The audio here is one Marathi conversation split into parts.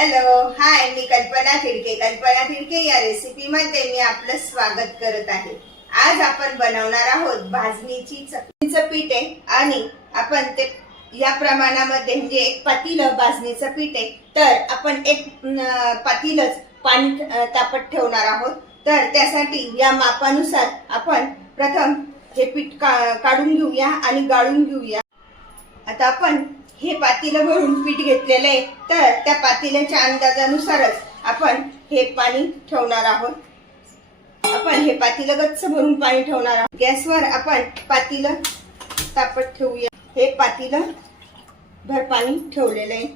हॅलो हाय मी कल्पना थिडके. कल्पना तिडके या रेसिपीमध्ये मी आपलं स्वागत करत आहे. आज आपण बनवणार आहोत भाजणीची चकलीचं पीठ आहे आणि आपण ते या प्रमाणामध्ये म्हणजे एक पातीलं भाजणीचं पीठ आहे. तर आपण एक पातीलच पाणी तापत ठेवणार आहोत. तर त्यासाठी या मापानुसार आपण प्रथम हे पीठ का- काढून घेऊया आणि गाळून घेऊया. आता आपण हे पातीलं भरून पीठ घेतलेलं आहे तर त्या पातेल्याच्या अंदाजानुसारच आपण हे पाणी ठेवणार आहोत. आपण हे पातीलं गच्च भरून पाणी ठेवणार आहोत. गॅसवर आपण पातीलं तापत ठेवूया. हे पातीलं भर पाणी ठेवलेलं आहे.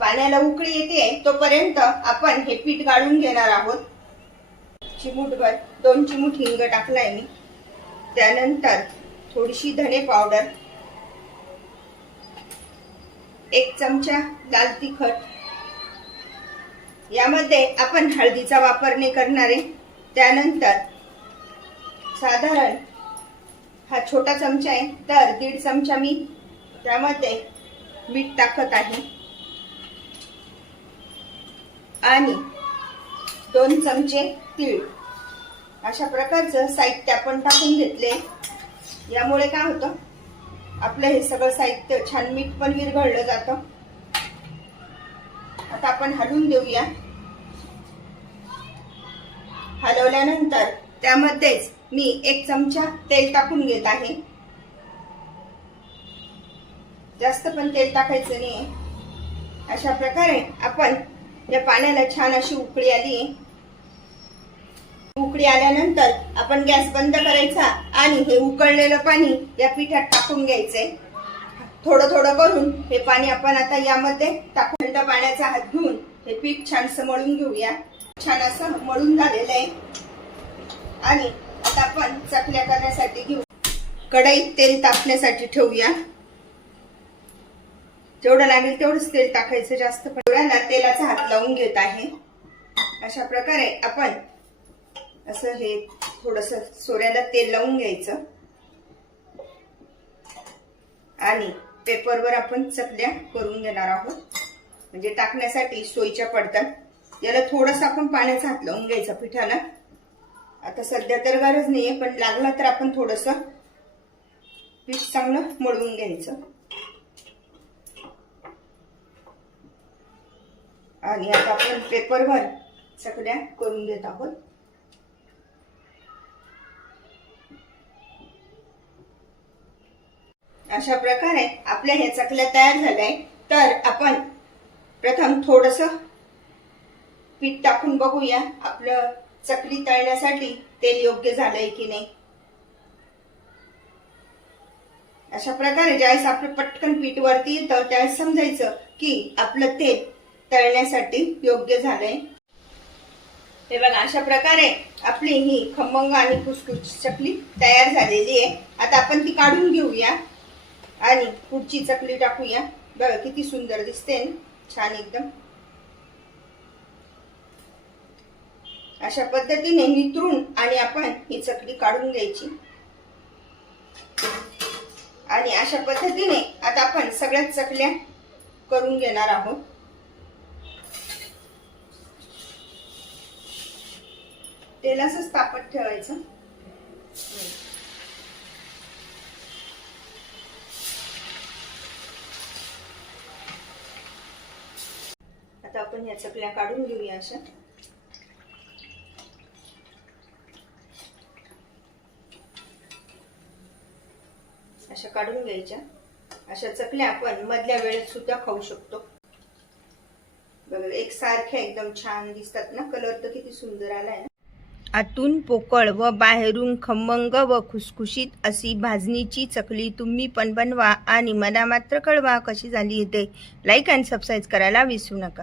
पाण्याला उकळी येते तोपर्यंत आपण हे पीठ गाळून घेणार आहोत. चिमूटभर दोन चिमूट हिंग टाकलाय मी. त्यानंतर थोडीशी धने पावडर एक चमचा लाल तिखट. यामध्ये आपण हळदीचा वापर नाही करणार आहे. त्यानंतर साधारण हा छोटा चमचा आहे. तर दीड चमचा मी त्यामध्ये मीठ टाकत आहे. आणि दोन चमचे तीळ. अशा प्रकारचं साहित्य आपण टाकून घेतले. यामुळे काय होतं? आपलं हे सगळं साहित्य छान मीठ पण विरघळलं जातं. आता आपण हलवून देऊया. हलवल्यानंतर त्यामध्येच मी एक चमचा तेल टाकून घेत आहे. जास्त पण तेल टाकायचं नाही अशा प्रकारे आपण या पाण्याला छान अशी उकळी आली उकळी आल्यानंतर आपण गॅस बंद करायचा आणि हे उकळलेलं पाणी या पिठात टाकून घ्यायचंय थोडं थोडं करून हे पाणी आपण आता यामध्ये टाकून थंड पाण्याचा हात घेऊन हे पीठ छानसं मळून घेऊया. छान असं मळून झालेलं आहे. आणि आता आपण चकल्या करण्यासाठी घेऊ. कढईत तेल तापण्यासाठी ठेवूया. जेवढं लागेल तेवढंच तेल टाकायचं जास्त पण. तेवढ्याला तेलाचा हात लावून घेत आहे. अशा प्रकारे आपण असं हे थोडस सोऱ्याला तेल लावून घ्यायचं. आणि पेपरवर आपण चकल्या करून घेणार आहोत. म्हणजे टाकण्यासाठी सोयीच्या पडतात. याला थोडस आपण पाण्याचा हात लावून घ्यायचा पिठाला. आता सध्या तर गरज नाहीये पण लागला तर आपण थोडस पीठ चांगलं मळवून घ्यायचं. आणि आता आपण पेपरवर चकल्या करून घेत आहोत. अशा प्रकारे आपल्या ह्या चकल्या तयार झाल्या तर आपण प्रथम थोडस पीठ टाकून बघूया आपलं चकली तळण्यासाठी तेल योग्य झालंय की नाही. अशा प्रकारे ज्यावेळेस आपलं पटकन पीठ वरती येतं त्यावेळेस समजायचं की आपलं तेल तळण्यासाठी योग्य झालंय. हे बघा अशा प्रकारे आपली ही खमंग आणि कुसकुस चकली तयार झालेली आहे. आता आपण ती काढून घेऊया. आणि पुढची चकली टाकूया. बघा किती सुंदर दिसते. ना छान एकदम. अशा पद्धतीने नितरून आणि आपण ही चकली काढून घ्यायची. आणि अशा पद्धतीने आता आपण सगळ्याच चकल्या करून घेणार आहोत. तेलाच तापत ठेवायचं. आपण या चकल्या काढून घेऊया अशा. अशा काढून घ्यायच्या. अशा चकल्या आपण मधल्या वेळेत सुद्धा खाऊ शकतो. बघा एक सारख्या एकदम छान दिसतात ना? कलर तर किती सुंदर आलाय आतून पोकळ व बाहेरून खमंग व खुसखुशीत अशी भाजणीची चकली तुम्ही पण बनवा आणि मला मात्र कळवा कशी झाली ते. लाईक अँड सबस्क्राईब करायला विसरू नका.